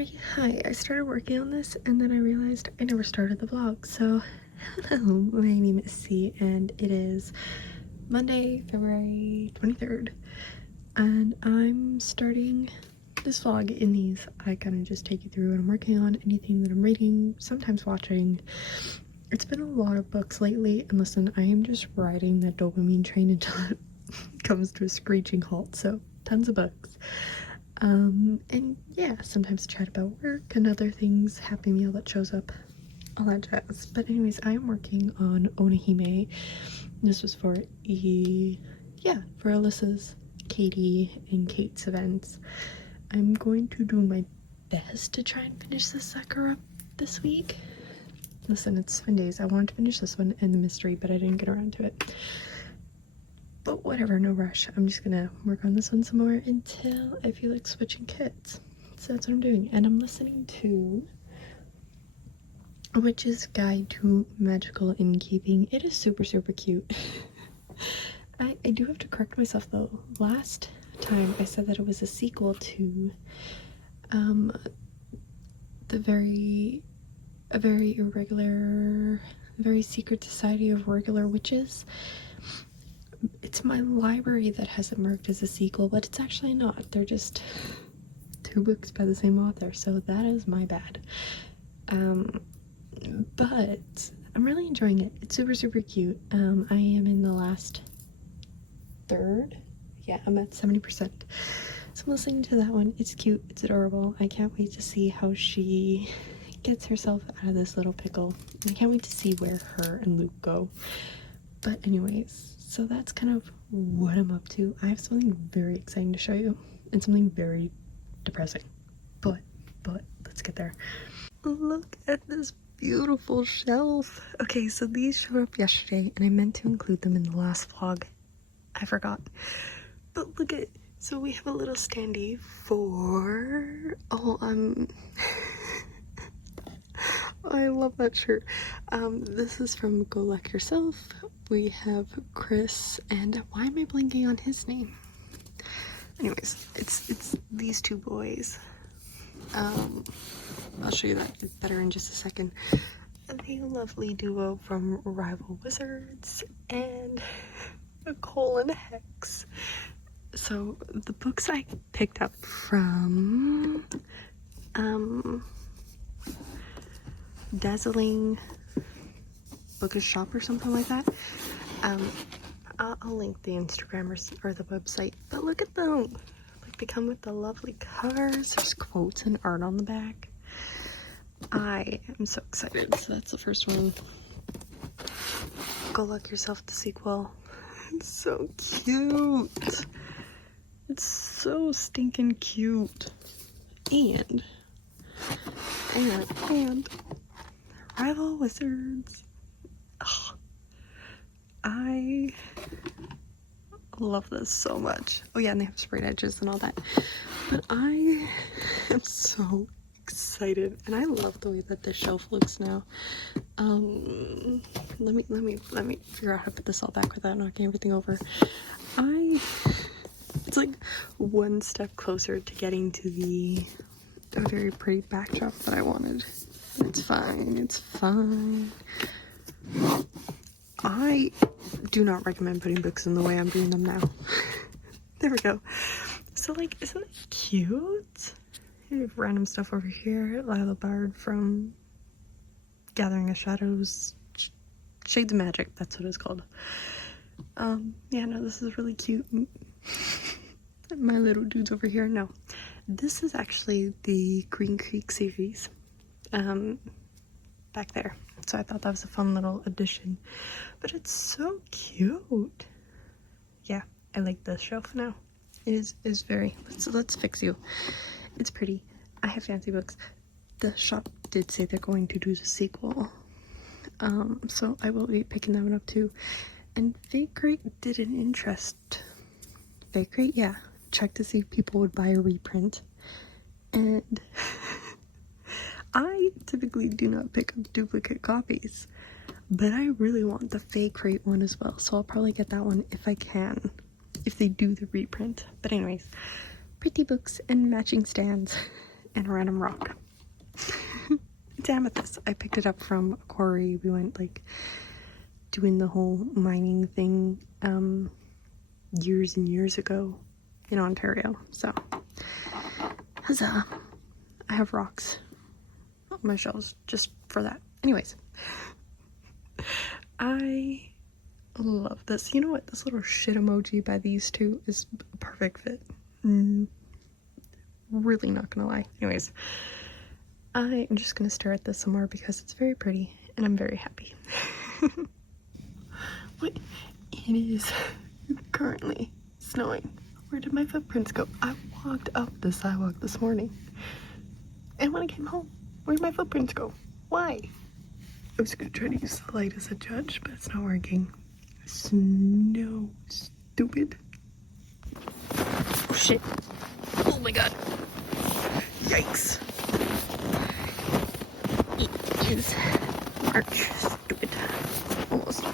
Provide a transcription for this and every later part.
Alright, hi. I started working on this and then I realized I never started the vlog. So, hello, my name is C and it is Monday, February 23rd. And I'm starting this vlog in these. I kind of just take you through what I'm working on, anything that I'm reading, sometimes watching. It's been a lot of books lately, and listen, I am just riding that dopamine train until it comes to a screeching halt. So, tons of books. And yeah, sometimes chat about work and other things, happy meal that shows up, all that jazz. But anyways, I am working on Onahime. This was for for Alyssa's, Katie, and Kate's events. I'm going to do my best to try and finish this sucker up this week. Listen, it's 7 days. I wanted to finish this one and the mystery, but I didn't get around to it. But whatever, no rush. I'm just gonna work on this one some more until I feel like switching kits. So that's what I'm doing. And I'm listening to A Witch's Guide to Magical Innkeeping. It is super, super cute. I do have to correct myself though. Last time I said that it was a sequel to a very secret society of regular witches. It's my library that has it marked as a sequel, but it's actually not. They're just two books by the same author, so that is my bad. But I'm really enjoying it. It's super, super cute. I am in the last third. Yeah, I'm at 70%. So I'm listening to that one. It's cute. It's adorable. I can't wait to see how she gets herself out of this little pickle. I can't wait to see where her and Luke go. But anyways, so that's kind of what I'm up to. I have something very exciting to show you and something very depressing. But let's get there. Look at this beautiful shelf. Okay, so these showed up yesterday and I meant to include them in the last vlog. I forgot. But look at, so we have a little standee for, I love that shirt. This is from Go Luck Yourself. We have Chris, and why am I blanking on his name? Anyways, it's these two boys. I'll show you that better in just a second. The lovely duo from Rival Wizards and Nicole and Hex. So the books I picked up from Dazzling Bookish shop or something like that. I'll link the Instagram or the website, but look at them. Like, they come with the lovely covers. There's quotes and art on the back. I am so excited. So that's the first one. Go Luck Yourself, the sequel. It's so cute. It's so stinking cute. And Rival Wizards. Oh, I love this so much. Oh yeah, and they have sprayed edges and all that. But I am so excited, and I love the way that this shelf looks now. Let me figure out how to put this all back without knocking everything over. It's like one step closer to getting to a very pretty backdrop that I wanted. It's fine. It's fine. I do not recommend putting books in the way I'm doing them now. There we go. So, like, isn't it cute? You have random stuff over here. Lila Bard from Gathering of Shadows. Shades of Magic, that's what it's called. Yeah, no, this is really cute. My little dudes over here. No, this is actually the Green Creek series. Back there. So I thought that was a fun little addition. But it's so cute. Yeah, I like this shelf now. It is very, let's fix you. It's pretty. I have fancy books. The shop did say they're going to do the sequel. So I will be picking that one up too. And Fake Rate did an interest. Fake Rate, yeah. Check to see if people would buy a reprint. And I typically do not pick up duplicate copies, but I really want the Fake Rate one as well, so I'll probably get that one if I can, if they do the reprint. But anyways, pretty books and matching stands. and a random rock. It's amethyst. I picked it up from a quarry. We went like doing the whole mining thing years and years ago in Ontario. So, huzzah! I have rocks on my shelves just for that. Anyways, I love this. You know what? This little shit emoji by these two is a perfect fit. Really not gonna lie. Anyways, I am just gonna stare at this some more because it's very pretty and I'm very happy. What? It is currently snowing. Where did my footprints go? I walked up the sidewalk this morning. And when I came home, where did my footprints go? Why? I was gonna try to use the light as a judge, but it's not working. Snow, stupid. Oh shit. Oh my god. Yikes. It is March. Stupid. Almost.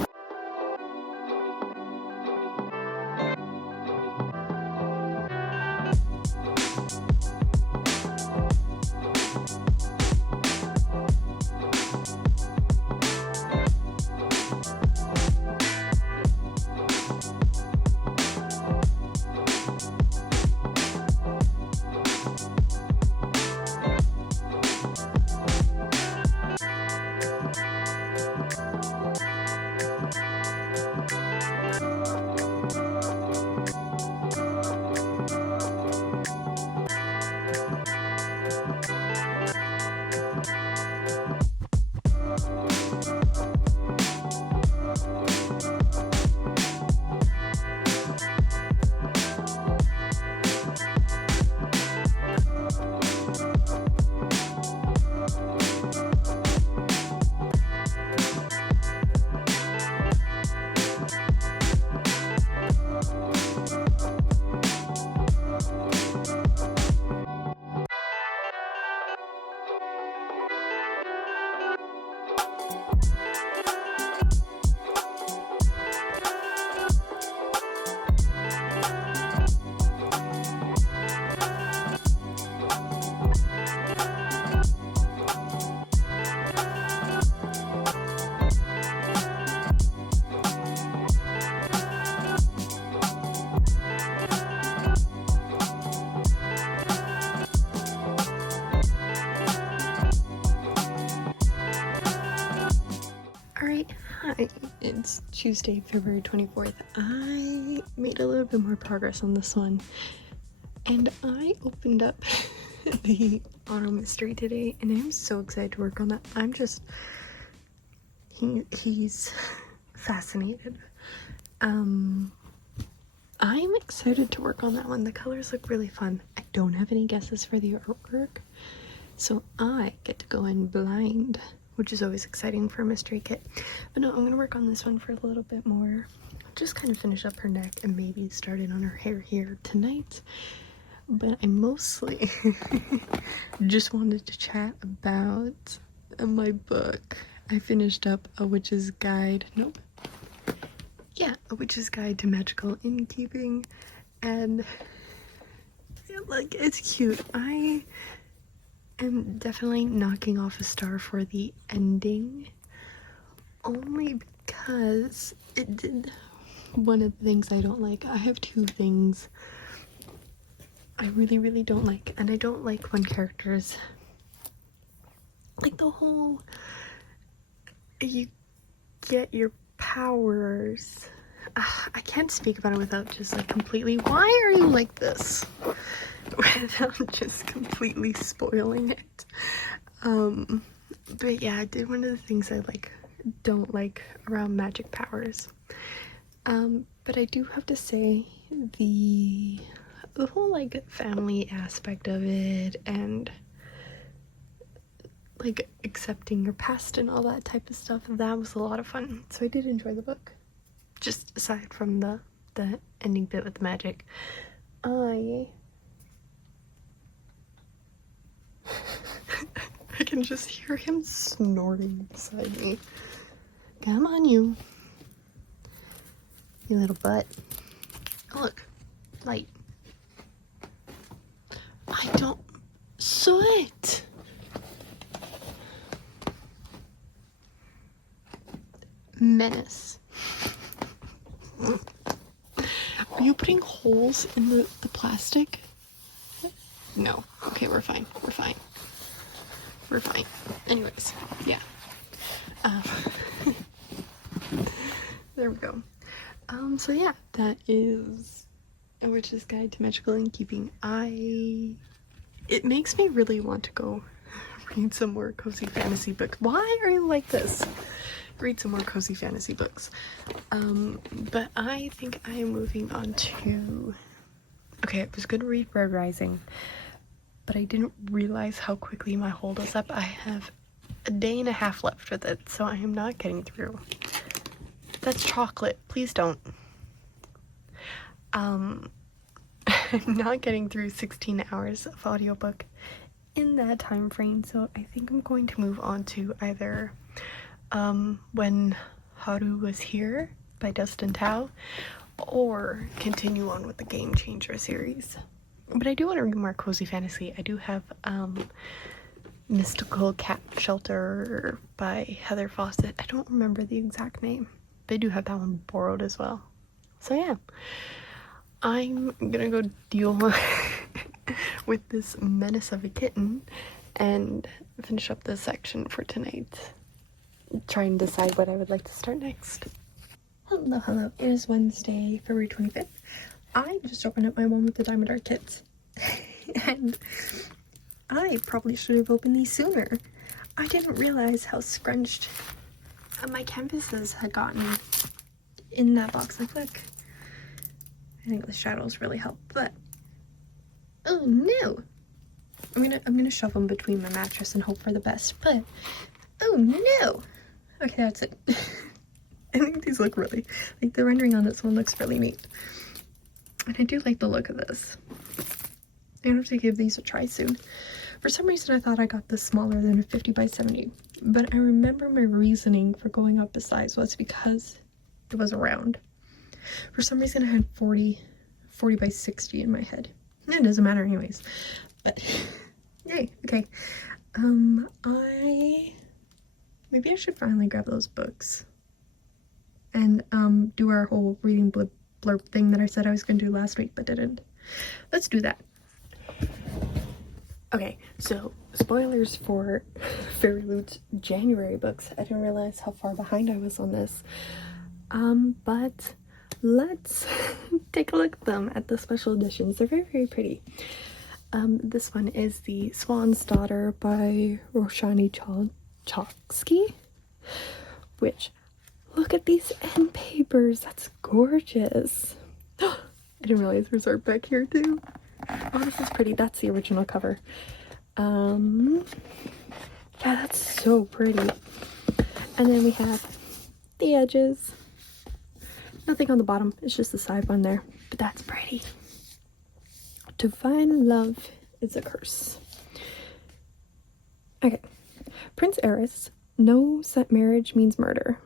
Alright, hi, it's Tuesday, February 24th. I made a little bit more progress on this one, and I opened up the auto mystery today, and I'm so excited to work on that. I'm just, he's fascinated. I'm excited to work on that one. The colors look really fun. I don't have any guesses for the artwork, so I get to go in blind, which is always exciting for a mystery kit. But no, I'm gonna work on this one for a little bit more. Just kind of finish up her neck and maybe start it on her hair here tonight. But I mostly just wanted to chat about my book. I finished up A Witch's Guide. Nope. Yeah, A Witch's Guide to Magical Innkeeping. And like, it's cute. I am definitely knocking off a star for the ending, only because it did one of the things I don't like. I have two things I really don't like, and I don't like when characters, like the whole you get your powers. I can't speak about it without just like completely, why are you like this? Without just completely spoiling it. But yeah, I did one of the things I don't like around magic powers. But I do have to say the whole like family aspect of it, and like accepting your past and all that type of stuff, that was a lot of fun. So I did enjoy the book, just aside from the ending bit with the magic. I can just hear him snorting beside me. Come on, you little butt. Oh, look, light. I don't. Soy! menace. Are you putting holes in the plastic? No. Okay, we're fine. We're fine. We're fine. Anyways, yeah. There we go. So yeah, that is A Witch's Guide to Magical Innkeeping. It makes me really want to go read some more cozy fantasy books. Why are you like this? Read some more cozy fantasy books. But I think I am moving on to... Okay, I was gonna read Red Rising, but I didn't realize how quickly my hold is up. I have a day and a half left with it, so I am not getting through. That's chocolate. Please don't. I'm not getting through 16 hours of audiobook in that time frame, so I think I'm going to move on to either When Haru Was Here by Dustin Tao, or continue on with the Game Changer series. But I do want to read more cozy fantasy. I do have Mystical Cat Shelter by Heather Fawcett. I don't remember the exact name, but I do have that one borrowed as well. So yeah, I'm gonna go deal with this menace of a kitten and finish up this section for tonight. Try and decide what I would like to start next. Hello. It is Wednesday, February 25th. I just opened up my one with the Diamondart kits. And I probably should have opened these sooner. I didn't realize how scrunched my canvases had gotten in that box. Like, look. I think the shadows really help, but oh no! I'm gonna shove them between my mattress and hope for the best, but oh no! Okay, that's it. I think these look really, like, the rendering on this one looks really neat. And I do like the look of this. I'm gonna have to give these a try soon. For some reason I thought I got this smaller than a 50 by 70, but I remember my reasoning for going up a size was because it was round. For some reason I had 40 by 60 in my head. It doesn't matter anyways. But yay, okay. Maybe I should finally grab those books and do our whole reading blurb thing that I said I was gonna do last week but didn't. Let's do that. Okay, so spoilers for Fairy Loot's January books. I didn't realize how far behind I was on this. But let's take a look at them, at the special editions. They're very, very pretty. This one is The Swan's Daughter by Roshani Choksky, which, look at these end papers. That's gorgeous. I didn't realize there's art back here too. Oh, this is pretty. That's the original cover. Yeah, that's so pretty. And then we have the edges. Nothing on the bottom, it's just the side one there, but that's pretty. To find love is a curse. Okay. Prince Eris knows that marriage means murder.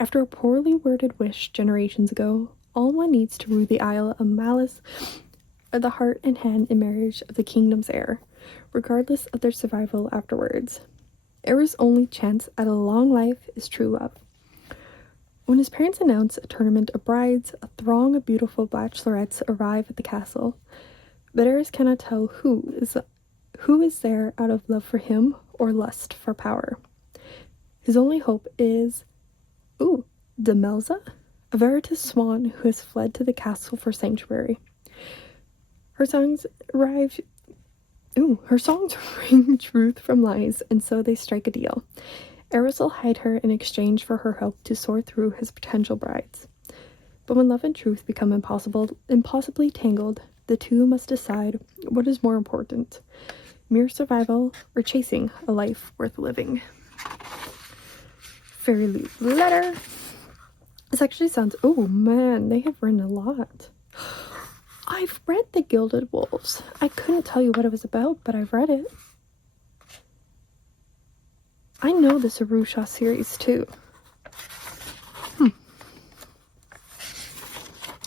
After a poorly worded wish generations ago, all one needs to rule the Isle of Malice are the heart and hand in marriage of the kingdom's heir, regardless of their survival afterwards. Eris' only chance at a long life is true love. When his parents announce a tournament of brides, a throng of beautiful bachelorettes arrive at the castle, but Eris cannot tell who is there out of love for him or lust for power. His only hope is, Demelza, a veritable swan who has fled to the castle for sanctuary. Her songs ring truth from lies, and so they strike a deal. Eris will hide her in exchange for her help to sort through his potential brides. But when love and truth become impossibly tangled, the two must decide what is more important, mere survival or chasing a life worth living. Fairy Loot letter. This actually sounds, oh man, they have written a lot. I've read The Gilded Wolves. I couldn't tell you what it was about, but I've read it. I know the Sarusha series too.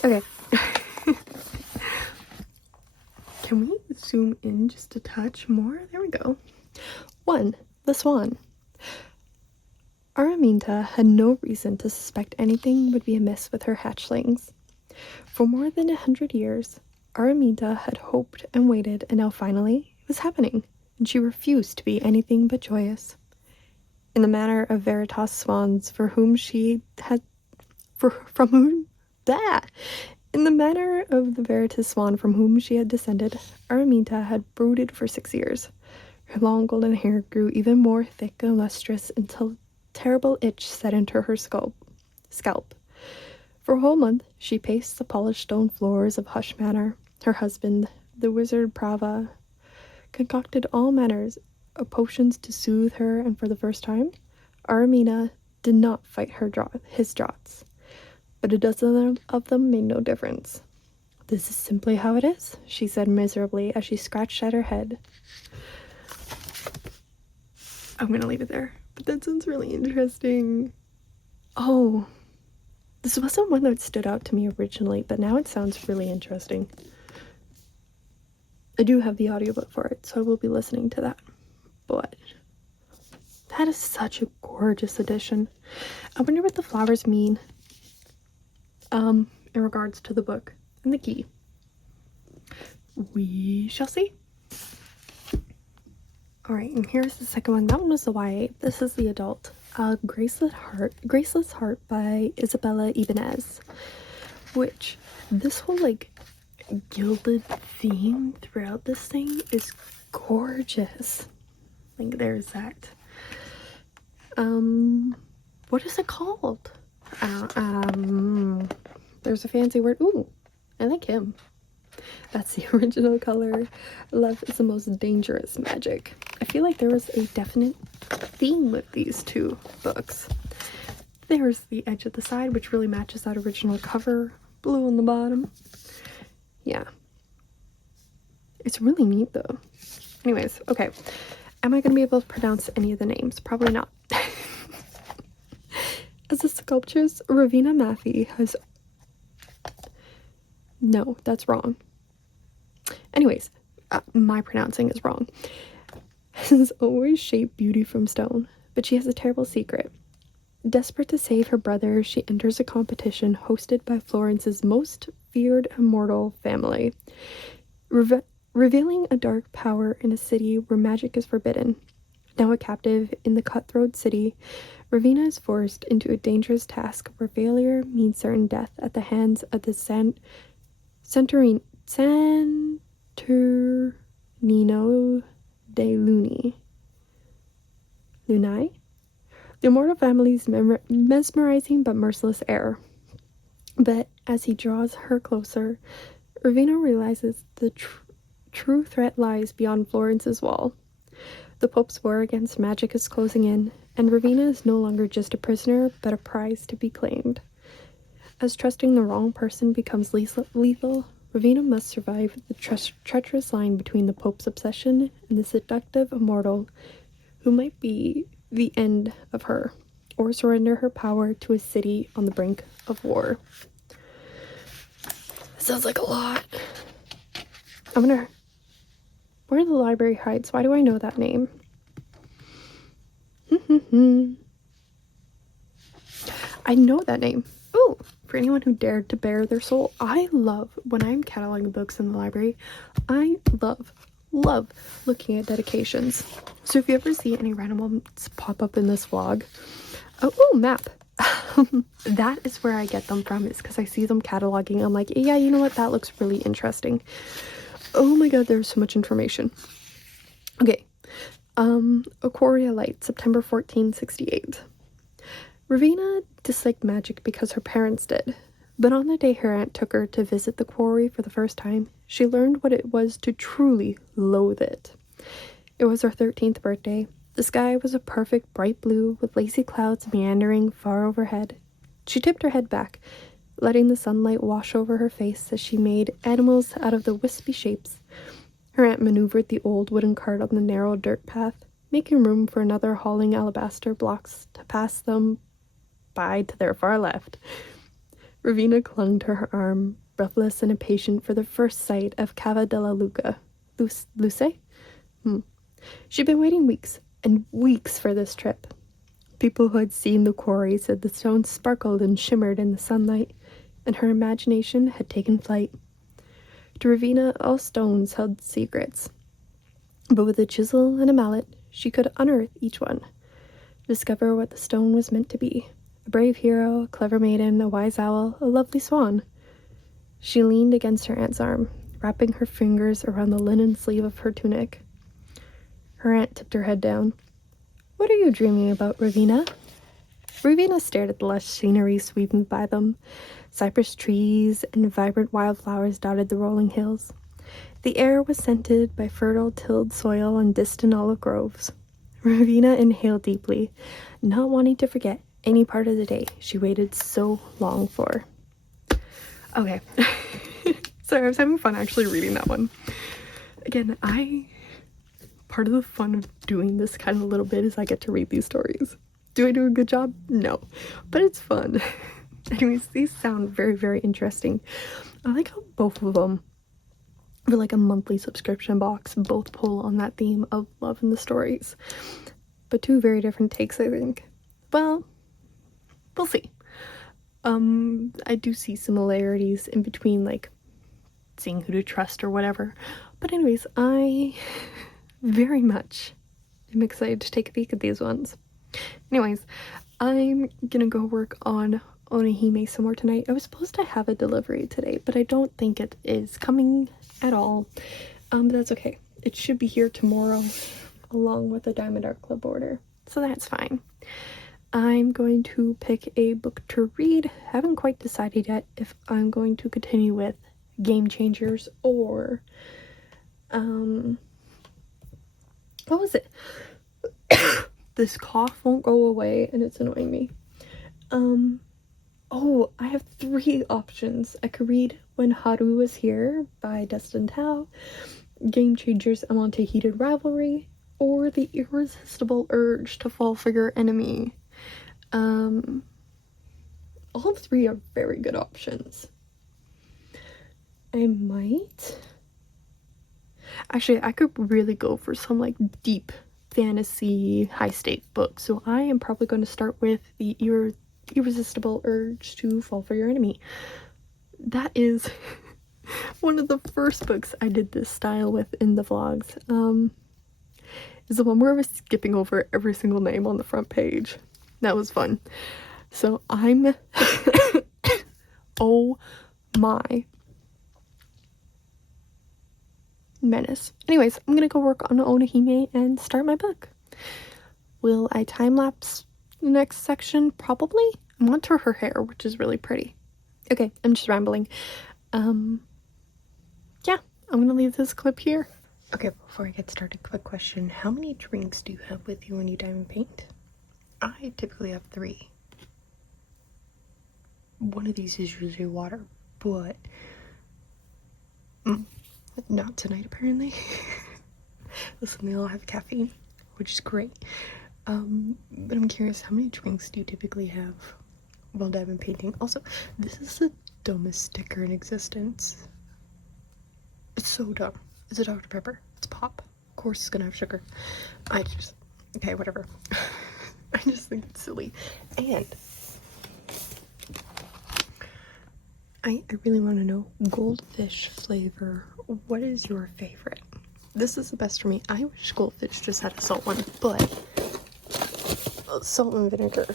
Okay. Can we zoom in just a touch more? There we go. 1. The Swan. Araminta had no reason to suspect anything would be amiss with her hatchlings. For more than 100 years, Araminta had hoped and waited, and now finally it was happening, and she refused to be anything but joyous. In the manner of Veritas swans from whom she had descended, Araminta had brooded for 6 years. Her long golden hair grew even more thick and lustrous until a terrible itch set into her scalp. For a whole month, she paced the polished stone floors of Hush Manor. Her husband, the wizard Prava, concocted all manners of potions to soothe her, and for the first time, Araminta did not fight his draughts. But a dozen of them made no difference. "This is simply how it is," she said miserably as she scratched at her head. I'm gonna leave it there, but that sounds really interesting. Oh, this wasn't one that stood out to me originally, but now it sounds really interesting. I do have the audiobook for it, so I will be listening to that. But that is such a gorgeous edition. I wonder what the flowers mean in regards to the book and the key. We shall see. Alright, and here's the second one. That one was the YA. This is the adult. Graceless Heart by Isabella Ibanez. Which, this whole like gilded theme throughout this thing is gorgeous. Like, there's that. What is it called? There's a fancy word. Ooh, I like him. That's the original color. Love is the most dangerous magic. I feel like there was a definite theme with these two books. There's the edge at the side, which really matches that original cover. Blue on the bottom. Yeah. It's really neat, though. Anyways, okay. Am I going to be able to pronounce any of the names? Probably not. As a sculptress, Ravina Maffei has... No, that's wrong. Anyways, my pronouncing is wrong. Has always shaped beauty from stone, but she has a terrible secret. Desperate to save her brother, she enters a competition hosted by Florence's most feared immortal family, revealing a dark power in a city where magic is forbidden. Now a captive in the cutthroat city, Ravina is forced into a dangerous task where failure means certain death at the hands of the Santurnino de Lunai? The immortal family's mesmerizing but merciless heir. But as he draws her closer, Ravina realizes the true threat lies beyond Florence's wall. The Pope's war against magic is closing in, and Ravina is no longer just a prisoner, but a prize to be claimed. As trusting the wrong person becomes lethal, Ravina must survive the treacherous line between the Pope's obsession and the seductive immortal who might be the end of her, or surrender her power to a city on the brink of war. Sounds like a lot. Where the library hides? Why do I know that name? I know that name. Ooh, for anyone who dared to bare their soul. I love, when I'm cataloging books in the library, I love looking at dedications. So if you ever see any random ones pop up in this vlog, oh, map. That is where I get them from, is because I see them cataloging. I'm like, yeah, you know what? That looks really interesting. Oh my god, there's so much information. Okay. Aquaria Light, September 1468. Ravina disliked magic because her parents did, but on the day her aunt took her to visit the quarry for the first time, she learned what it was to truly loathe it. It was her 13th birthday. The sky was a perfect bright blue with lacy clouds meandering far overhead. She tipped her head back, letting the sunlight wash over her face as she made animals out of the wispy shapes. Her aunt maneuvered the old wooden cart on the narrow dirt path, making room for another hauling alabaster blocks to pass them by to their far left. Ravina clung to her arm, breathless and impatient for the first sight of Cava della Luce? She'd been waiting weeks and weeks for this trip. People who had seen the quarry said the stones sparkled and shimmered in the sunlight, and her imagination had taken flight. To Ravenna, all stones held secrets, but with a chisel and a mallet, she could unearth each one, discover what the stone was meant to be. A brave hero, a clever maiden, a wise owl, a lovely swan. She leaned against her aunt's arm, wrapping her fingers around the linen sleeve of her tunic. Her aunt tipped her head down. "What are you dreaming about, Ravenna?" Ravenna stared at the lush scenery sweeping by them. Cypress trees and vibrant wildflowers dotted the rolling hills. The air was scented by fertile tilled soil and distant olive groves. Ravenna inhaled deeply, not wanting to forget any part of the day she waited so long for. Okay. Sorry, I was having fun actually reading that one. Again, part of the fun of doing this kind of little bit is I get to read these stories. Do I do a good job? No, but it's fun. Anyways, these sound very, very interesting. I like how both of them, for like a monthly subscription box, both pull on that theme of love in the stories. But two very different takes, I think. Well, we'll see. I do see similarities in between, like, seeing who to trust or whatever. But anyways, I very much am excited to take a peek at these ones. Anyways, I'm gonna go work on Onihime some more tonight. I was supposed to have a delivery today, but I don't think it is coming at all. But that's okay. It should be here tomorrow along with a diamondart order, so that's fine. I'm going to pick a book to read. Haven't quite decided yet if I'm going to continue with Game Changers or what was it? This cough won't go away and it's annoying me. Oh, I have 3 options. I could read When Haru Was Here by Destin Tao, Game Changers, I Want a Heated Rivalry, or The Irresistible Urge to Fall for Your Enemy. All 3 are very good options. I might... Actually, I could really go for some, like, deep fantasy, high-stake books. So I am probably going to start with The Irresistible Urge to Fall for Your Enemy. That is one of the first books I did this style with in the vlogs. Is the one where I was skipping over every single name on the front page. That was fun. So I'm... oh my... menace. Anyways, I'm gonna go work on Onihime and start my book. Will I time-lapse the next section? Probably. I want her hair, which is really pretty. Okay, I'm just rambling. Yeah, I'm gonna leave this clip here. Okay, before I get started, quick question. How many drinks do you have with you when you diamond paint? I typically have 3. One of these is usually water, but not tonight apparently. Listen, they all have caffeine, which is great. But I'm curious, how many drinks do you typically have while diamond painting? Also, this is the dumbest sticker in existence. It's so dumb. It's a Dr. Pepper. It's pop. Of course it's gonna have sugar. Okay, whatever. I just think it's silly. And I really want to know, goldfish flavor, what is your favorite? This is the best for me. I wish goldfish just had a salt one, but salt and vinegar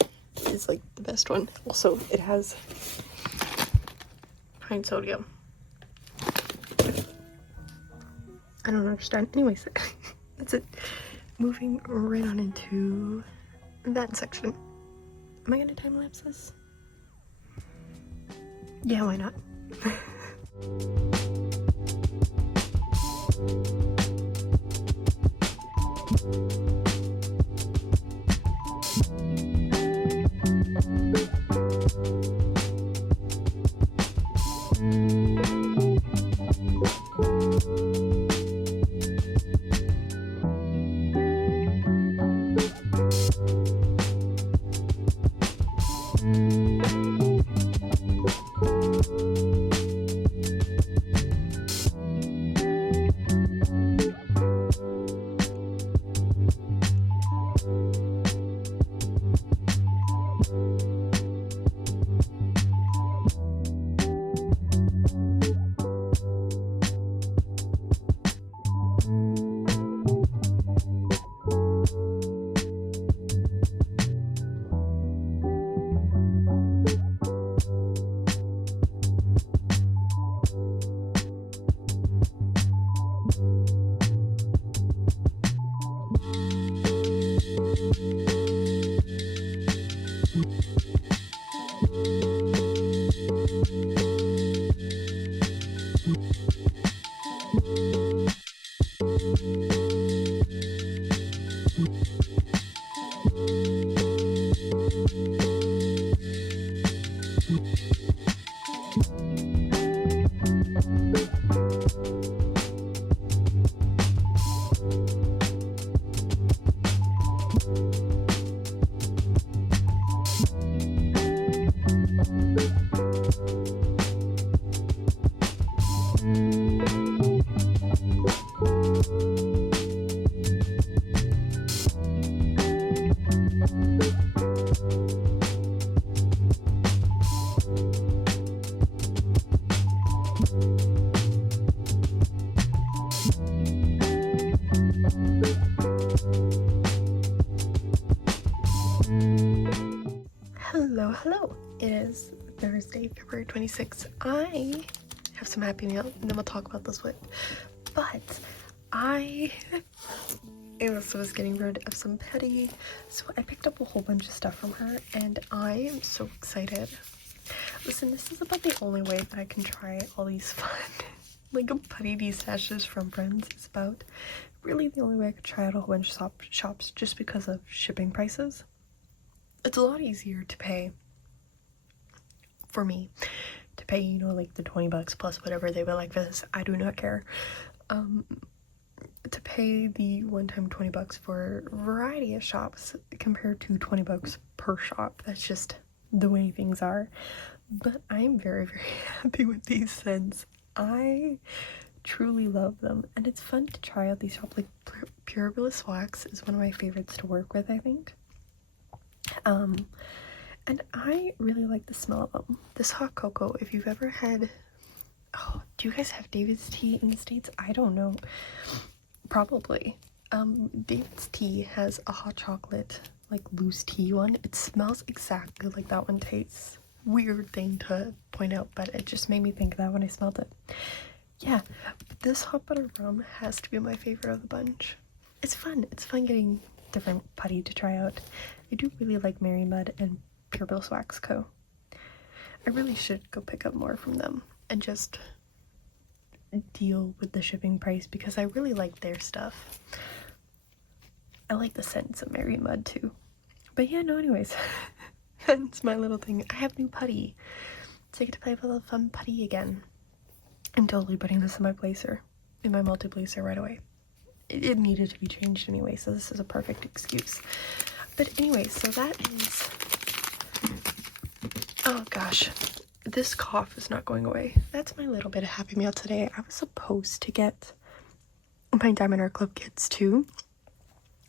is like the best one. Also, it has high in sodium. I don't understand. Anyways, that's it. Moving right on into that section. Am I gonna time lapse this? Yeah, why not? So it is Thursday, February 26th. I have some happy mail and then we'll talk about this whip. But I was getting rid of some petty, so I picked up a whole bunch of stuff from her and I am so excited. Listen, this is about the only way that I can try all these fun like putty destashes from friends. Is about really the only way I could try out a whole bunch of shops just because of shipping prices. It's a lot easier to pay for me to pay, you know, like the $20 plus whatever they would like for this. I do not care. To pay the one-time $20 for a variety of shops compared to $20 per shop. That's just the way things are. But I'm very, very happy with these scents. I truly love them, and it's fun to try out these shops. Like Pure Bliss Wax is one of my favorites to work with, I think. And I really like the smell of them. This hot cocoa, if you've ever had, oh, do you guys have David's tea in the States? I don't know. Probably. David's tea has a hot chocolate, like loose tea one. It smells exactly like that one tastes. Weird thing to point out, but it just made me think of that when I smelled it. Yeah, but this hot butter rum has to be my favorite of the bunch. It's fun. It's fun getting different putty to try out. I do really like Mary Mud and Pure Bliss Wax Co. I really should go pick up more from them and just deal with the shipping price because I really like their stuff. I like the scents of Mary Mud too. But yeah, no, anyways. That's my little thing. I have new putty. So I get to play with a little fun putty again. I'm totally putting this in my placer. In my multi-placer right away. It needed to be changed anyway, so this is a perfect excuse. But anyway, so that is... Oh gosh. This cough is not going away. That's my little bit of happy meal today. I was supposed to get my Diamondart Club kits too,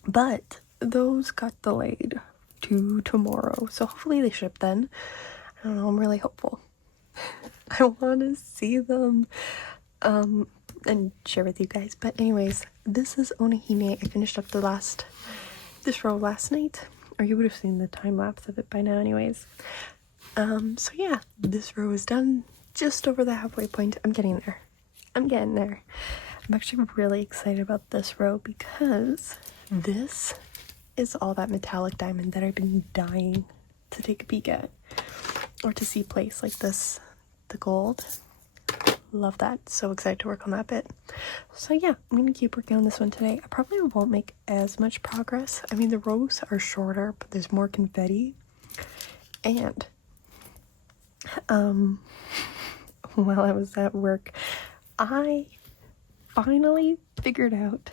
but those got delayed to tomorrow, so hopefully they ship then. I don't know, I'm really hopeful. I want to see them and share with you guys. But anyways, this is Onahime. I finished up this row last night, or you would have seen the time lapse of it by now anyways. So yeah, this row is done, just over the halfway point. I'm getting there. I'm actually really excited about this row because this is all that metallic diamond that I've been dying to take a peek at or to see place like this, the gold. Love that. So excited to work on that bit. So yeah, I'm gonna keep working on this one today. I probably won't make as much progress. I mean, the rows are shorter, but there's more confetti. And while I was at work, I finally figured out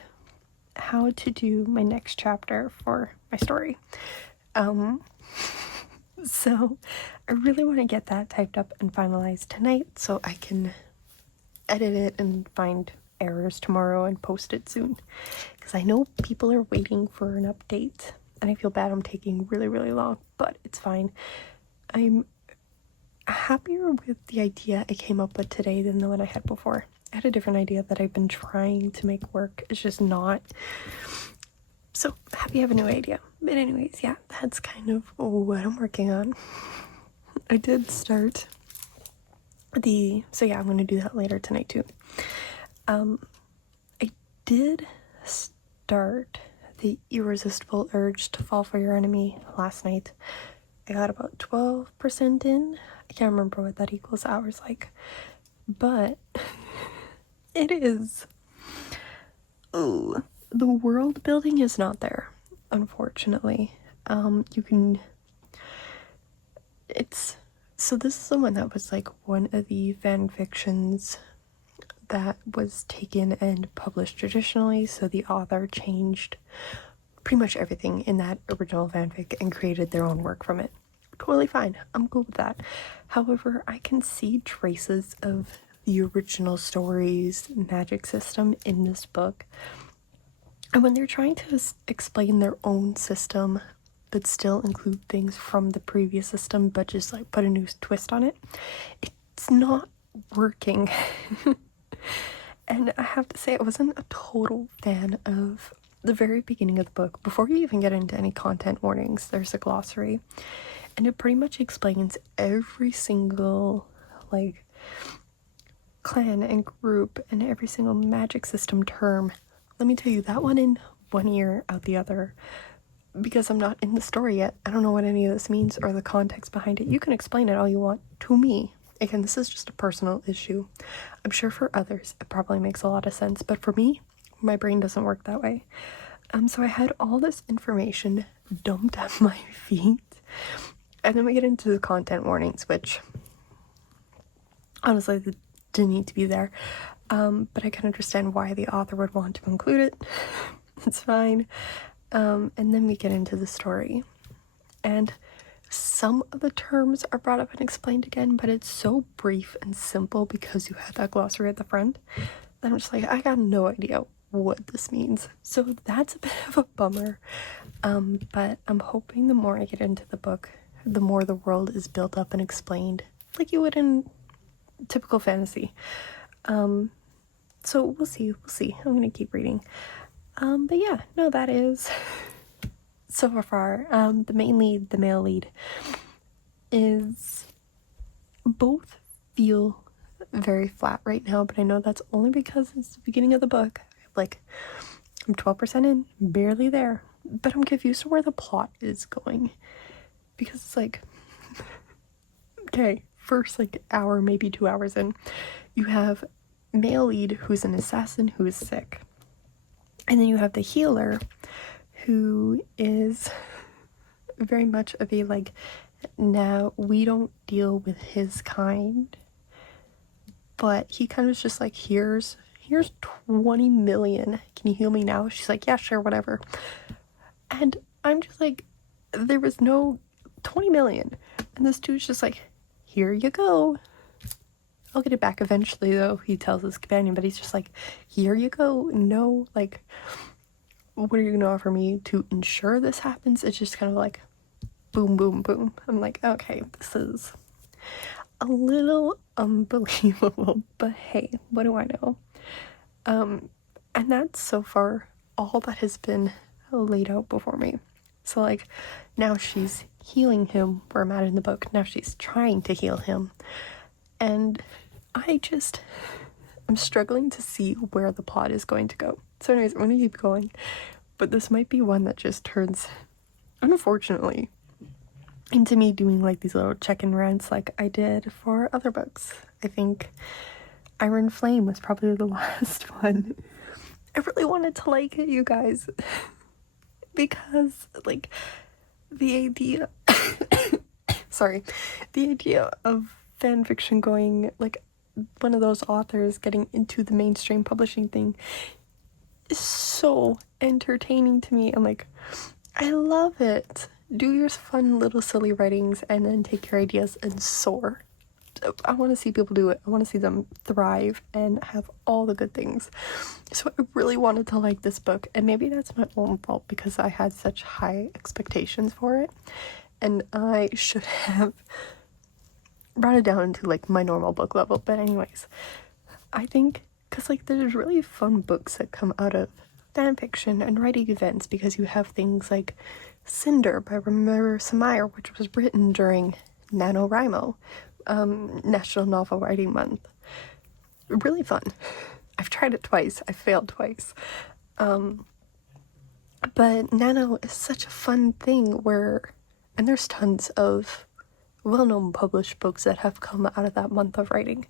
how to do my next chapter for my story. So I really want to get that typed up and finalized tonight so I can edit it and find errors tomorrow and post it soon, because I know people are waiting for an update and I feel bad I'm taking really, really long, but it's fine. I'm happier with the idea I came up with today than the one I had before. I had a different idea that I've been trying to make work. It's just not. So happy I have a new idea. But anyways, yeah, that's kind of what I'm working on. I did start so yeah, I'm going to do that later tonight too. I did start the Irresistible Urge to Fall for Your Enemy last night. I got about 12% in. I can't remember what that equals hours like, but it is. Oh, the world building is not there, unfortunately. So this is the one that was like one of the fan fictions that was taken and published traditionally, so the author changed pretty much everything in that original fanfic and created their own work from it. Totally fine. I'm cool with that. However, I can see traces of the original story's magic system in this book. And when they're trying to explain their own system, but still include things from the previous system, but just like put a new twist on it, it's not working. And I have to say, I wasn't a total fan of the very beginning of the book. Before you even get into any content warnings, there's a glossary. and it pretty much explains every single like clan and group and every single magic system term. Let me tell you, that one in one ear, out the other, because I'm not in the story yet. I don't know what any of this means or the context behind it. You can explain it all you want to me. Again, this is just a personal issue. I'm sure for others it probably makes a lot of sense, but for me, my brain doesn't work that way. So I had all this information dumped at my feet, and then we get into the content warnings, which honestly didn't need to be there, but I can understand why the author would want to include it. It's fine. And then we get into the story, and some of the terms are brought up and explained again, but it's so brief and simple because you had that glossary at the front that I'm just like, I got no idea what this means. So that's a bit of a bummer. But I'm hoping the more I get into the book, the more the world is built up and explained, like you would in typical fantasy. So we'll see. I'm gonna keep reading. But yeah, no, that is so far. The main lead, the male lead, is both feel very flat right now, but I know that's only because it's the beginning of the book. Like, I'm 12% in, barely there, but I'm confused to where the plot is going, because it's like, okay, first like hour, maybe 2 hours in, you have male lead who's an assassin who is sick, and then you have the healer who is very much of a like, now we don't deal with his kind, but he kind of is just like, here's 20 million, can you heal me now? She's like, yeah, sure, whatever. And I'm just like, there was no 20 million, and this dude's just like, here you go, I'll get it back eventually, though, he tells his companion, but he's just like, here you go. No, like, what are you gonna offer me to ensure this happens? It's just kind of like boom, boom, boom. I'm like, okay, this is a little unbelievable, but hey, what do I know? And that's so far all that has been laid out before me. So like, now she's healing him where I'm at in the book. Now she's trying to heal him, and I'm struggling to see where the plot is going to go. So anyways, I'm gonna keep going, but this might be one that just turns, unfortunately, into me doing like these little check-in rants like I did for other books. I think Iron Flame was probably the last one. I really wanted to like it, you guys, because like the idea the idea of fan fiction going, like, one of those authors getting into the mainstream publishing thing is so entertaining to me. I'm like, I love it. Do your fun little silly writings and then take your ideas and soar. I want to see people do it. I want to see them thrive and have all the good things. So I really wanted to like this book, and maybe that's my own fault because I had such high expectations for it, and I should have brought it down to like my normal book level. But anyways, I think because like there's really fun books that come out of fan fiction and writing events, because you have things like Cinder by Remember Samire, which was written during NaNoWriMo, National Novel Writing Month. Really fun. I've tried it twice. I failed twice. But Nano is such a fun thing and there's tons of well-known published books that have come out of that month of writing.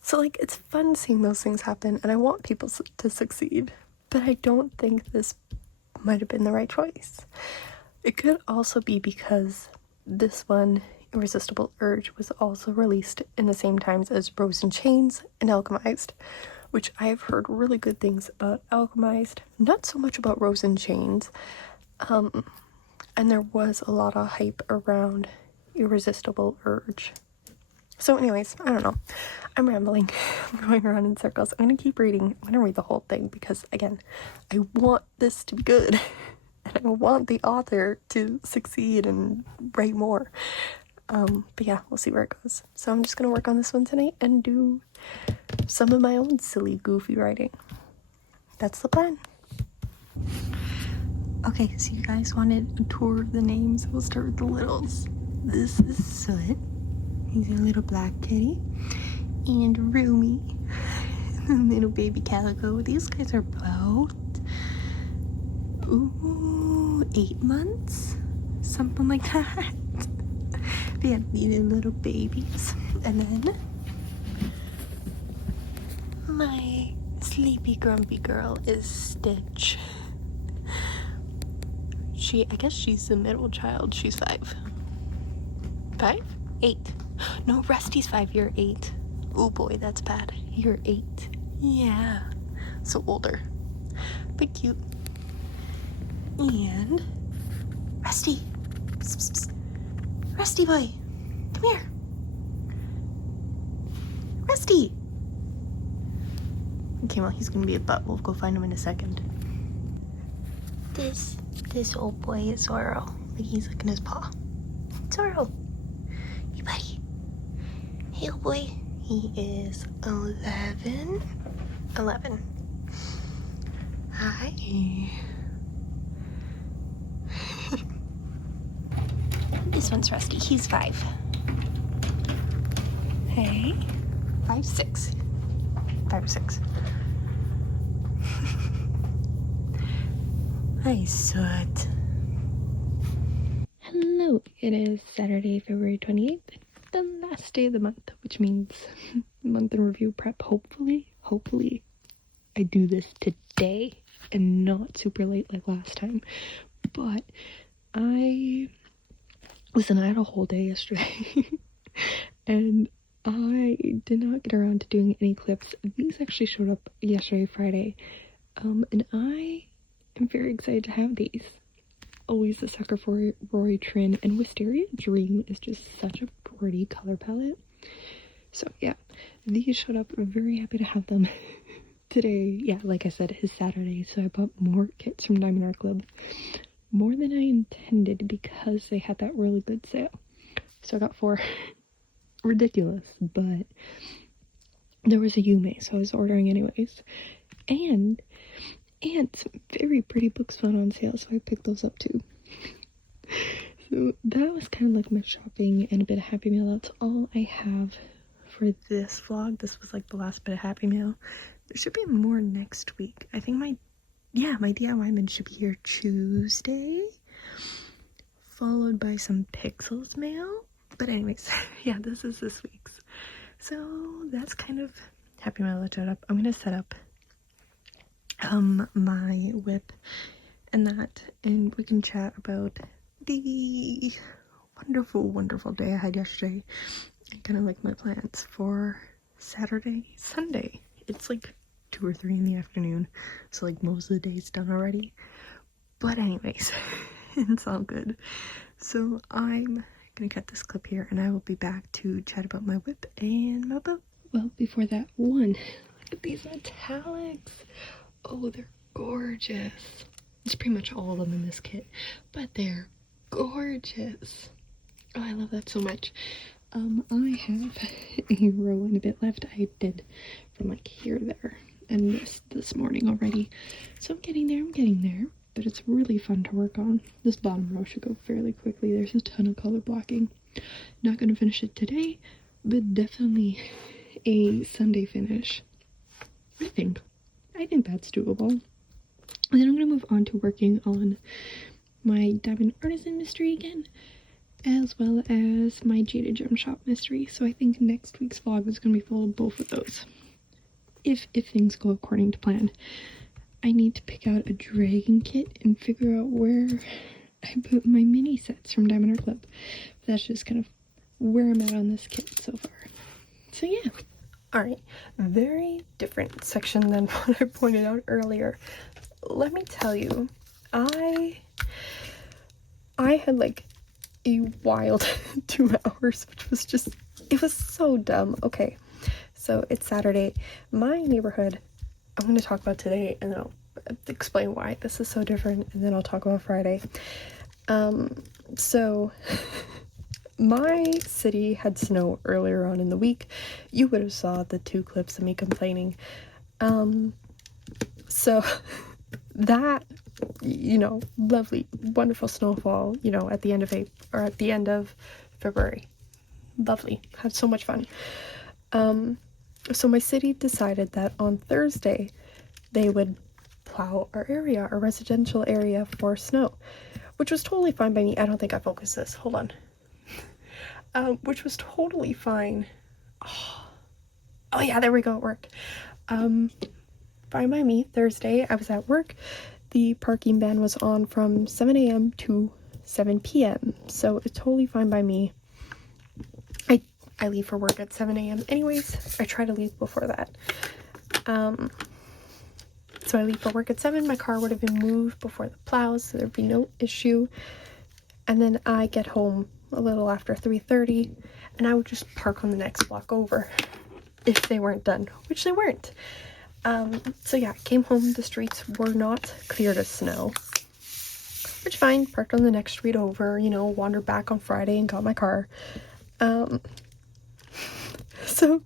So like, it's fun seeing those things happen, and I want people to succeed, but I don't think this might have been the right choice. It could also be because this one, Irresistible Urge, was also released in the same times as Rose in Chains and Alchemized, which I've heard really good things about Alchemized, not so much about Rose in Chains, and there was a lot of hype around Irresistible Urge. So anyways, I don't know. I'm rambling. I'm going around in circles. I'm going to keep reading. I'm going to read the whole thing because, again, I want this to be good. And I want the author to succeed and write more. But yeah, we'll see where it goes. So I'm just going to work on this one tonight and do some of my own silly, goofy writing. That's the plan. Okay, so you guys wanted a tour of the names. We'll start with the littles. This is Soot. He's a little black kitty. And Rumi, the little baby calico. These guys are both, 8 months? Something like that. They have these little babies. And then my sleepy grumpy girl is Stitch. I guess she's the middle child. She's 5. 5? 8. No, Rusty's 5. You're 8. Oh boy, that's bad. You're 8. Yeah. So older. But cute. And Rusty. Psst, psst, psst. Rusty boy. Come here. Rusty. Okay, well, he's gonna be a butt. We'll go find him in a second. This old boy is Zorro. Like, he's licking his paw. Zorro. Hey, buddy. Hey, old boy. He is 11. 11. Hi. This one's Rusty. He's 5. Hey. 5, 6. 5 or 6. Hi, Soot. Hello. It is Saturday, February 28th. The last day of the month, which means month in review prep. Hopefully I do this today and not super late like last time. But I had a whole day yesterday and I did not get around to doing any clips. These actually showed up yesterday, Friday, and I am very excited to have these. Always a sucker for Rory Trin, and Wisteria Dream is just such a pretty color palette. So yeah, these showed up. I'm very happy to have them. Today, yeah, like I said, is Saturday, so I bought more kits from diamondartclub. More than I intended because they had that really good sale. So I got 4. Ridiculous, but there was a Yume, so I was ordering anyways. And some very pretty books found on sale, so I picked those up too. So that was kind of like my shopping and a bit of Happy Meal. That's all I have for this vlog. This was like the last bit of Happy Meal. There should be more next week. I think my DIY man should be here Tuesday, followed by some Pixyls mail. But anyways, yeah, this is this week's. So that's kind of Happy Meal that showed up. I'm gonna set up my whip and that, and we can chat about the wonderful day I had yesterday and kind of like my plans for Saturday, Sunday. It's like 2 or 3 in the afternoon, so like most of the day's done already. But anyways, it's all good. So I'm gonna cut this clip here and I will be back to chat about my whip and my boat. Well, before that, look at these metallics. Oh, they're gorgeous. It's pretty much all of them in this kit, but they're gorgeous. Oh, I love that so much. I have a row and a bit left. I did from like here, there, and this morning already. So I'm getting there, but it's really fun to work on. This bottom row should go fairly quickly. There's a ton of color blocking. Not gonna finish it today, but definitely a Sunday finish. I think that's doable. And then I'm gonna move on to working on my Diamond Artisan mystery again, as well as my Jaded Gem Shop mystery. So I think next week's vlog is gonna be full of both of those, if things go according to plan. I need to pick out a dragon kit and figure out where I put my mini sets from diamondartclub. That's just kind of where I'm at on this kit so far. So yeah. Alright, very different section than what I pointed out earlier. Let me tell you, I had like a wild 2 hours, which was just, it was so dumb. Okay, so it's Saturday. My neighborhood, I'm going to talk about today and then I'll explain why this is so different, and then I'll talk about Friday. So my city had snow earlier on in the week. You would have saw the 2 clips of me complaining. So that, you know, lovely, wonderful snowfall, you know, at the end of February. Lovely. Had so much fun. So my city decided that on Thursday they would plow our area, our residential area, for snow, which was totally fine by me. I don't think I focused this. Hold on. Which was totally fine. Oh yeah, there we go. It worked. Fine by me. Thursday, I was at work. The parking ban was on from 7 a.m. to 7 p.m. So it's totally fine by me. I leave for work at 7 a.m. anyways. I try to leave before that. So I leave for work at 7. My car would have been moved before the plows, so there'd be no issue. And then I get home a little after 3:30, and I would just park on the next block over if they weren't done, which they weren't. So yeah, I came home. The streets were not cleared of snow, which fine. Parked on the next street over, you know, wandered back on Friday and got my car. So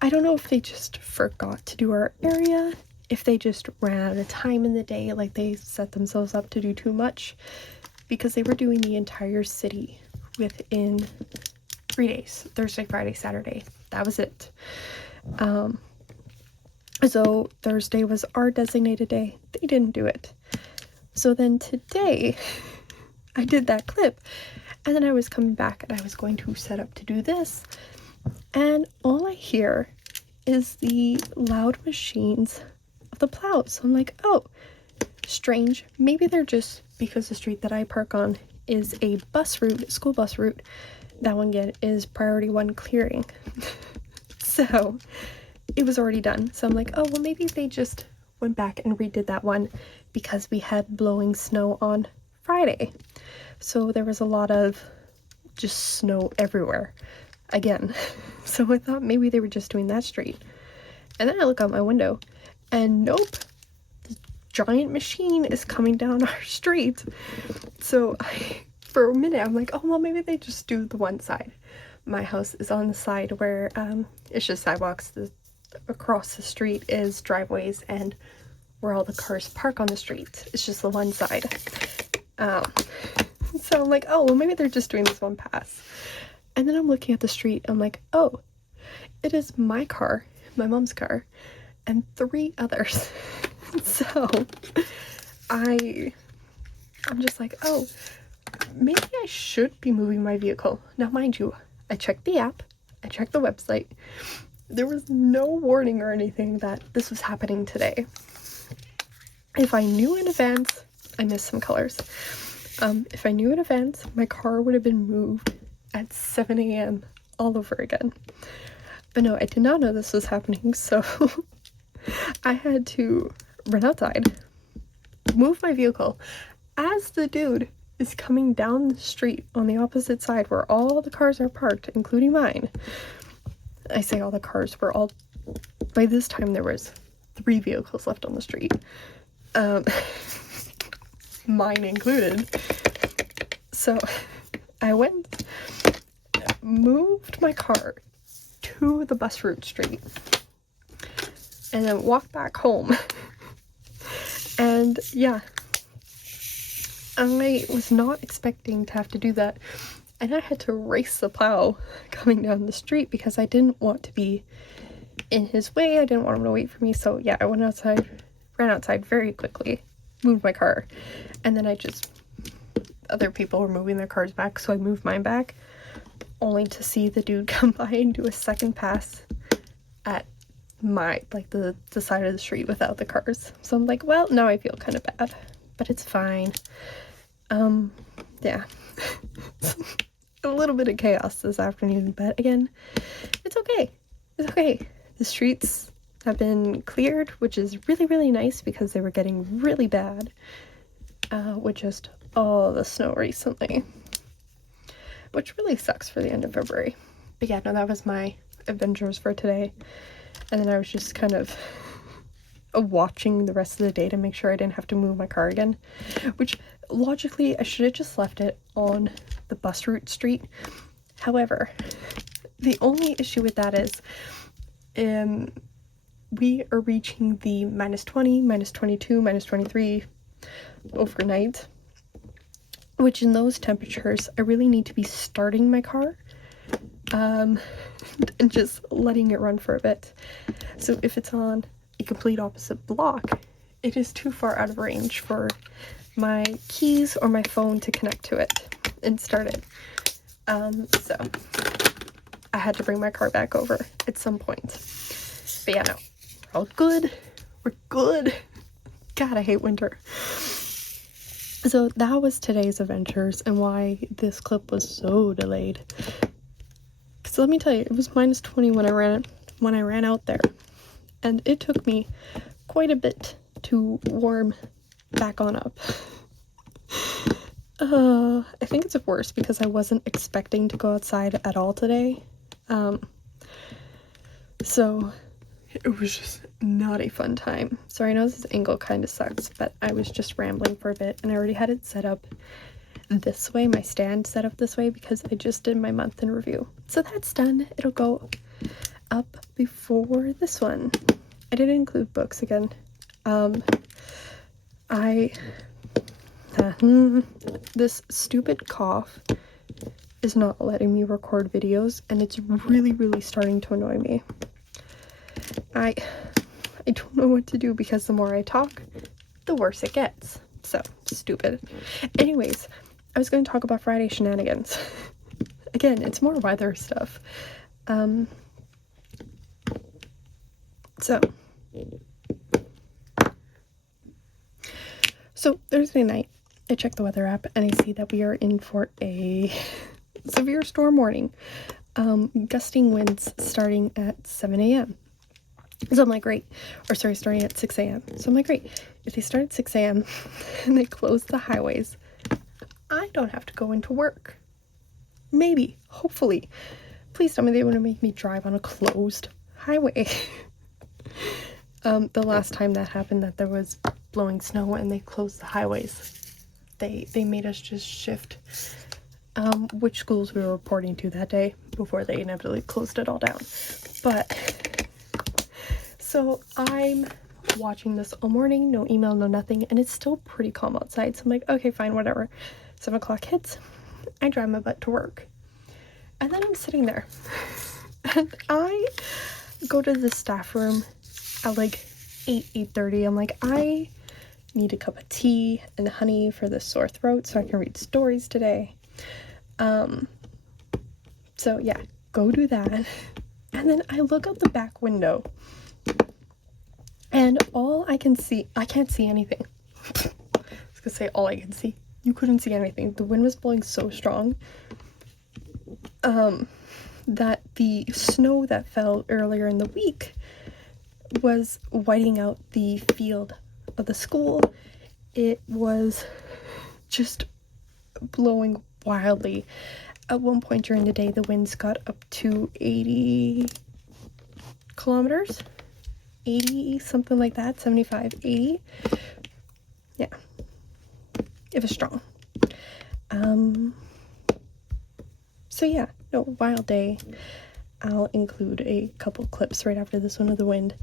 I don't know if they just forgot to do our area, if they just ran out of time in the day, like they set themselves up to do too much, because they were doing the entire city within 3 days, Thursday, Friday, Saturday. That was it. So Thursday was our designated day. They didn't do it. So then today I did that clip, and then I was coming back and I was going to set up to do this, and all I hear is the loud machines of the plows. I'm like, oh, strange. Maybe they're just, because the street that I park on is a bus route, school bus route, that one is priority 1 clearing. So it was already done. So I'm like, oh, well, maybe they just went back and redid that one because we had blowing snow on Friday. So there was a lot of just snow everywhere again. So I thought maybe they were just doing that street. And then I look out my window and nope, the giant machine is coming down our street. So for a minute I'm like, oh, well, maybe they just do the one side. My house is on the side where it's just sidewalks. Across the street is driveways and where all the cars park on the street. It's just the one side. So I'm like, oh, well, maybe they're just doing this one pass. And then I'm looking at the street. I'm like, oh, it is my car, my mom's car, and 3 others. So I'm just like, oh, maybe I should be moving my vehicle. Now, mind you, I checked the app, I checked the website. There was no warning or anything that this was happening today. If I knew in advance, I missed some colors. If I knew in advance, my car would have been moved at 7 a.m. all over again. But no, I did not know this was happening, so I had to run outside, move my vehicle, as the dude is coming down the street on the opposite side where all the cars are parked, including mine. I say all the cars were all, by this time there was 3 vehicles left on the street. Mine included. So I went, moved my car to the bus route street, and then walked back home. And yeah, I was not expecting to have to do that. And I had to race the plow coming down the street because I didn't want to be in his way. I didn't want him to wait for me. So yeah, I went outside, ran outside very quickly, moved my car, and then other people were moving their cars back, so I moved mine back, only to see the dude come by and do a second pass at the side of the street without the cars. So I'm like, well, now I feel kind of bad, but it's fine. Yeah. A little bit of chaos this afternoon, but again, it's okay. It's okay. The streets have been cleared, which is really, really nice because they were getting really bad with just all the snow recently, which really sucks for the end of February. But yeah, no, that was my adventures for today. And then I was just kind of watching the rest of the day to make sure I didn't have to move my car again, which logically I should have just left it on the bus route street. However, the only issue with that is we are reaching the -20, -22, -23 overnight, which in those temperatures, I really need to be starting my car and just letting it run for a bit. So if it's on a complete opposite block, it is too far out of range for my keys or my phone to connect to it and start it. So I had to bring my car back over at some point. But yeah, no, we're all good. We're good. God, I hate winter. So that was today's adventures and why this clip was so delayed. Because let me tell you, it was -20 when I ran out there. And it took me quite a bit to warm back on up. I think it's worse because I wasn't expecting to go outside at all today. So it was just not a fun time. Sorry, I know this angle kind of sucks, but I was just rambling for a bit and I already had it set up this way, my stand set up this way, because I just did my month in review. So that's done. It'll go up before this one. I didn't include books again. This stupid cough is not letting me record videos, and it's really starting to annoy me. I don't know what to do because the more I talk, the worse it gets. So stupid. Anyways, I was going to talk about Friday shenanigans. Again, it's more weather stuff. So Thursday night, I checked the weather app and I see that we are in for a severe storm warning. Gusting winds starting at 7 a.m. So I'm like, great. Or sorry, starting at 6 a.m. So I'm like, great. If they start at 6 a.m. and they close the highways, I don't have to go into work. Maybe. Hopefully. Please tell me they want to make me drive on a closed highway. The last time that happened, that there was blowing snow and they closed the highways, they made us just shift which schools we were reporting to that day before they inevitably closed it all down. But so I'm watching this all morning, no email, no nothing, and it's still pretty calm outside. So I'm like, okay, fine, whatever. 7 o'clock hits, I drive my butt to work, and then I'm sitting there and I go to the staff room at like 8:30. I'm like, I need a cup of tea and honey for the sore throat so I can read stories today. So yeah, go do that. And then I look out the back window and all I can see, I can't see anything. I was gonna say all I can see. You couldn't see anything. The wind was blowing so strong that the snow that fell earlier in the week was whiting out the field of the school. It was just blowing wildly. At one point during the day, the winds got up to 80 kilometers, 80, something like that, 75, 80. Yeah, it was strong. So yeah, no, wild day. I'll include a couple clips right after this one of the wind.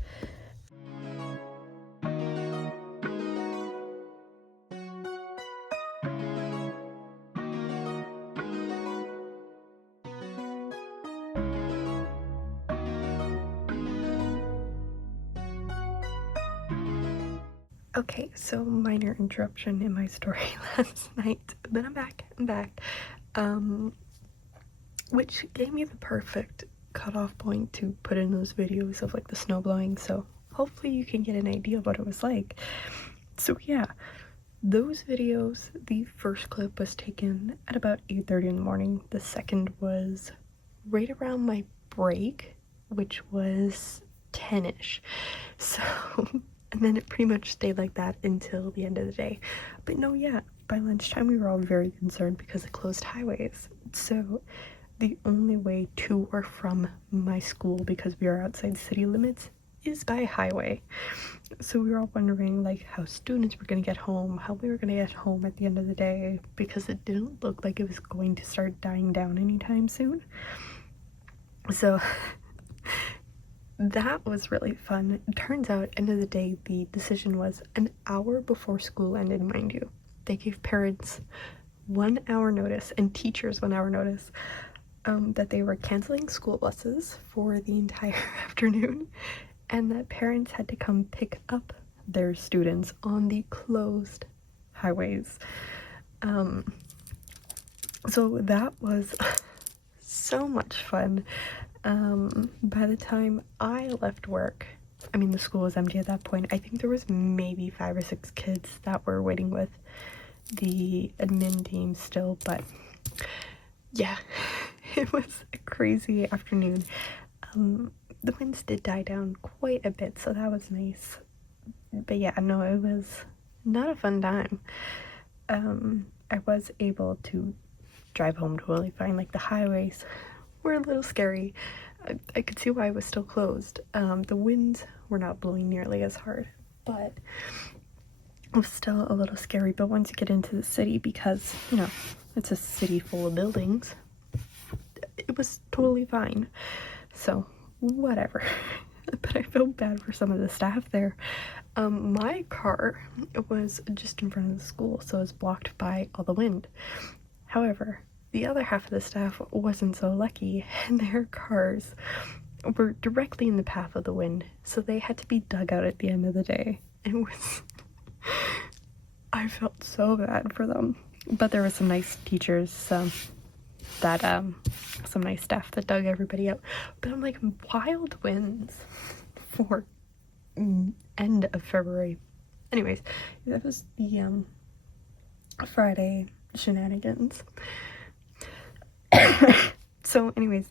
Okay, so minor interruption in my story last night, but I'm back, which gave me the perfect cutoff point to put in those videos of like the snow blowing, so hopefully you can get an idea of what it was like. So yeah, those videos, the first clip was taken at about 8:30 in the morning, the second was right around my break, which was 10ish, so and then it pretty much stayed like that until the end of the day. But no, yeah, by lunchtime we were all very concerned because of closed highways. So the only way to or from my school, because we are outside city limits, is by highway. So we were all wondering like how students were going to get home, how we were going to get home at the end of the day, because it didn't look like it was going to start dying down anytime soon. So that was really fun. It turns out, end of the day, the decision was an hour before school ended, mind you. They gave parents 1 hour notice, and teachers 1 hour notice, that they were canceling school buses for the entire afternoon, and that parents had to come pick up their students on the closed highways. So that was so much fun. By the time I left work, I mean, the school was empty at that point. I think there was maybe 5 or 6 kids that were waiting with the admin team still, but yeah, it was a crazy afternoon. The winds did die down quite a bit, so that was nice. But yeah, no, it was not a fun time. I was able to drive home totally fine. Like, the highways were a little scary. I could see why it was still closed. The winds were not blowing nearly as hard, but it was still a little scary. But once you get into the city, because, you know, it's a city full of buildings, it was totally fine. So, whatever. But I feel bad for some of the staff there. My car was just in front of the school, so it was blocked by all the wind. However, the other half of the staff wasn't so lucky, and their cars were directly in the path of the wind, so they had to be dug out at the end of the day. It was... I felt so bad for them. But there were some nice teachers, some nice staff that dug everybody out. But I'm like, wild winds for end of February. Anyways, that was the Friday shenanigans. So anyways,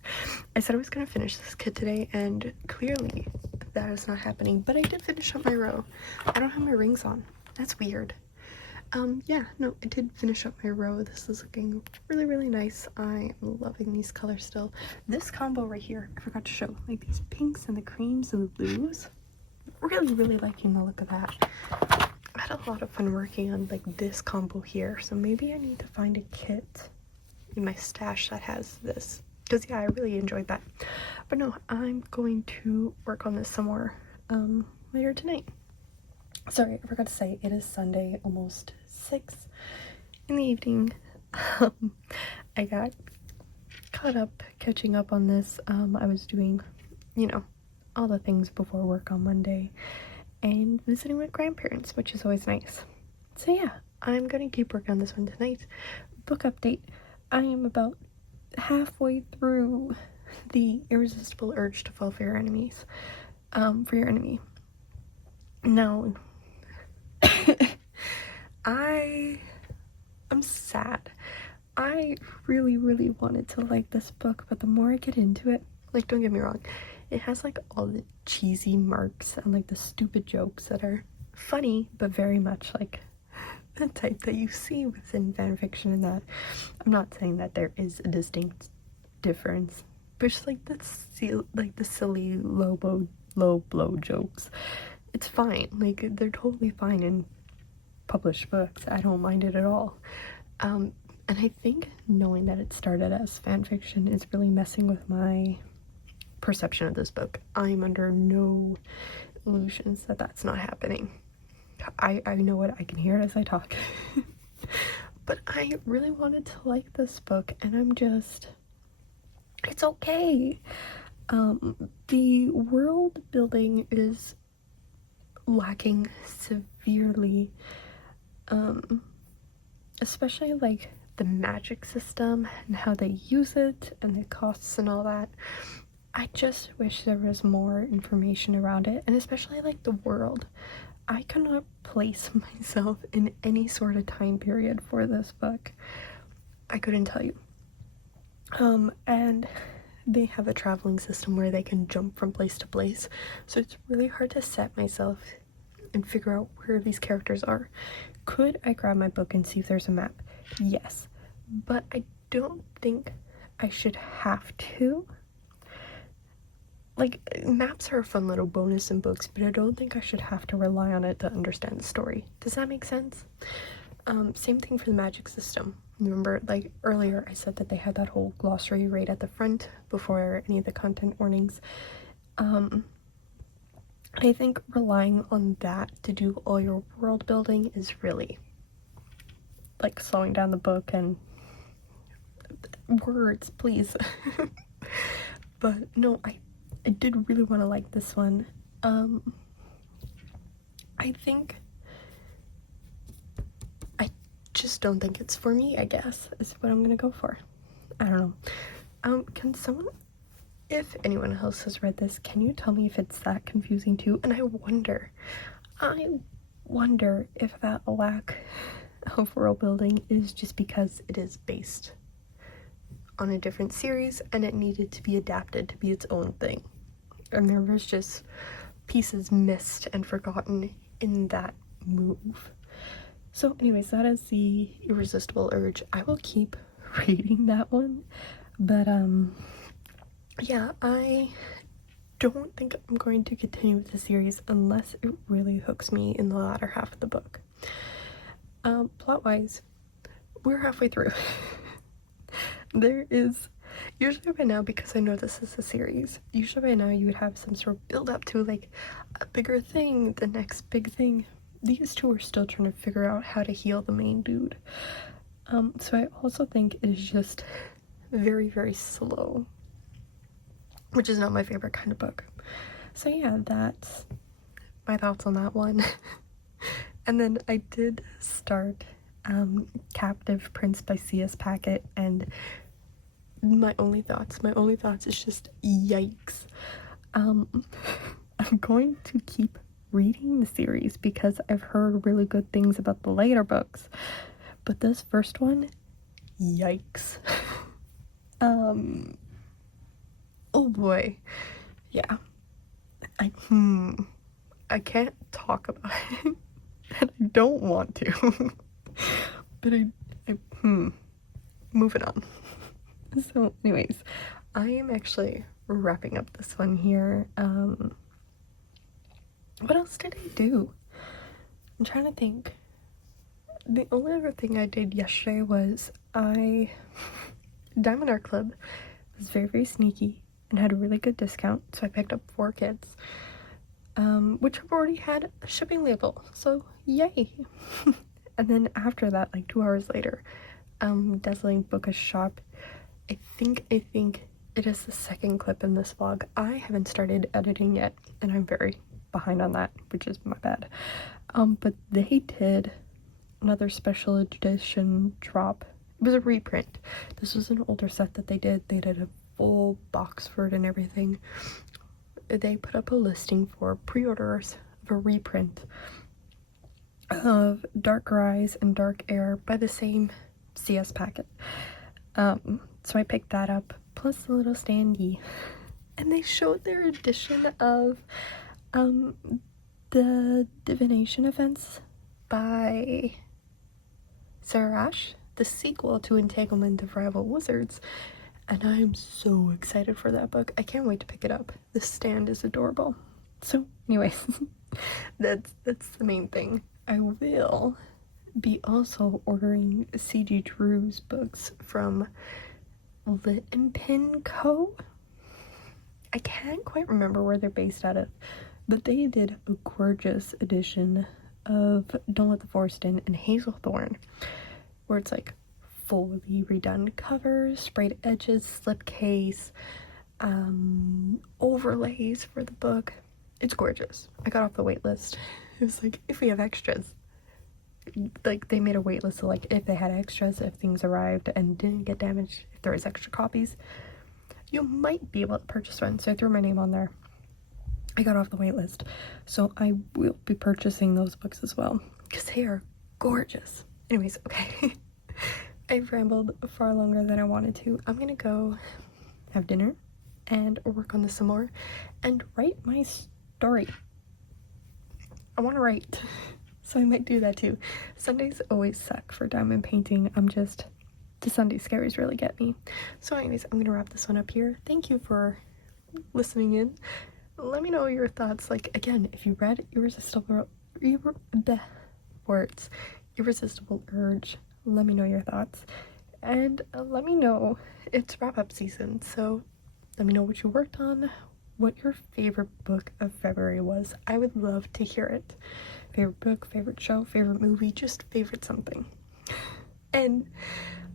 I said I was gonna finish this kit today, and clearly that is not happening. But I did finish up my row. I don't have my rings on. That's weird. Yeah, no, I did finish up my row. This is looking really, really nice. I am loving these colors still. This combo right here, I forgot to show. Like, these pinks and the creams and the blues. Really, really liking the look of that. I had a lot of fun working on, like, this combo here. So maybe I need to find a kit in my stash that has this. Because, yeah, I really enjoyed that. But no, I'm going to work on this some more later tonight. Sorry, I forgot to say, it is Sunday, almost 6 in the evening. I got caught up catching up on this. I was doing, you know, all the things before work on Monday and visiting with grandparents, which is always nice. So yeah, I'm gonna keep working on this one tonight. Book update. I am about halfway through The Irresistible Urge to Fall for Your Enemies. For your enemy. Now, I'm sad. I really, really wanted to like this book, but the more I get into it, like, don't get me wrong, it has like all the cheesy marks and like the stupid jokes that are funny, but very much like the type that you see within fanfiction, and that I'm not saying that there is a distinct difference, but just like the silly low blow jokes. It's fine. Like, they're totally fine in published books. I don't mind it at all. And I think knowing that it started as fanfiction is really messing with my perception of this book. I'm under no illusions that that's not happening. I know it. I can hear it as I talk. But I really wanted to like this book, and I'm just... It's okay. The world building is lacking severely, especially like the magic system and how they use it and the costs and all that. I just wish there was more information around it, and especially like the world. I cannot place myself in any sort of time period for this book. I couldn't tell you. And they have a traveling system where they can jump from place to place, so it's really hard to set myself and figure out where these characters are. Could I grab my book and see if there's a map? Yes, but I don't think I should have to. Like, maps are a fun little bonus in books, but I don't think I should have to rely on it to understand the story. Does that make sense? Same thing for the magic system. Remember, like, earlier I said that they had that whole glossary right at the front before any of the content warnings. I think relying on that to do all your world building is really like slowing down the book and words, please. But no, I did really want to like this one. I think I just don't think it's for me, I guess, is what I'm gonna go for. I don't know. Can someone, if anyone else has read this, can you tell me if it's that confusing too? And I wonder if that lack of world building is just because it is based on a different series and it needed to be adapted to be its own thing. And there was just pieces missed and forgotten in that move. So anyways, that is The Irresistible Urge. I will keep reading that one, but yeah, I don't think I'm going to continue with the series unless it really hooks me in the latter half of the book. Plot wise, we're halfway through. There is usually by now, because I know this is a series, usually by now you would have some sort of build up to like a bigger thing, the next big thing. These two are still trying to figure out how to heal the main dude. So I also think it is just very, very slow, which is not my favorite kind of book. So yeah, that's my thoughts on that one. And then I did start Captive Prince by C.S. Packet, and my only thoughts is just yikes. I'm going to keep reading the series because I've heard really good things about the later books, but this first one, yikes. Oh boy, yeah, I can't talk about it and I don't want to. But moving on. So anyways, I am actually wrapping up this one here. What else did I do? I'm trying to think. The only other thing I did yesterday was Diamondart was very, very sneaky and had a really good discount, so I picked up 4 kits, which have already had a shipping label, so yay. And then after that, like 2 hours later, Dazzling Bookish shop. I think it is the second clip in this vlog. I haven't started editing yet, and I'm very behind on that, which is my bad. But they did another special edition drop. It was a reprint. This was an older set that they did. They did a full box for it and everything. They put up a listing for pre-orders of a reprint of Darker Eyes and Dark Air by the same CS Packet. So I picked that up, plus the little standee. And they showed their edition of the divination events by Sarah Ash, the sequel to Entanglement of Rival Wizards, and I'm so excited for that book. I can't wait to pick it up. The stand is adorable. So anyways, that's the main thing. I will be also ordering C.G. Drew's books from Lit and Pin Co. I can't quite remember where they're based out of, but they did a gorgeous edition of Don't Let the Forest In and Hazelthorn, where it's like fully redone covers, sprayed edges, slipcase, overlays for the book. It's gorgeous. I got off the wait list. It was like, if we have extras, like they made a wait list of like if they had extras, if things arrived and didn't get damaged, if there was extra copies, you might be able to purchase one. So I threw my name on there. I got off the wait list, so I will be purchasing those books as well because they are gorgeous. Anyways, okay. I've rambled far longer than I wanted to. I'm gonna go have dinner and work on this some more and write my story. I want to write, so I might do that too. Sundays always suck for diamond painting. The Sunday scaries really get me. So anyways, I'm gonna wrap this one up here. Thank you for listening in. Let me know your thoughts. Like, again, if you read Irresistible Urge, let me know your thoughts. And let me know, it's wrap-up season, so let me know what you worked on, what your favorite book of February was. I would love to hear it. Favorite book, favorite show, favorite movie, just favorite something. And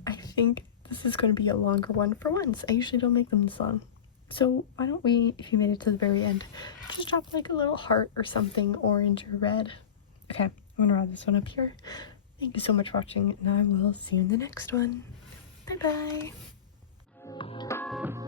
I think this is going to be a longer one for once. I usually don't make them this long. So why don't we, if you made it to the very end, just drop like a little heart or something, orange or red. Okay, I'm gonna wrap this one up here. Thank you so much for watching, and I will see you in the next one. Bye bye.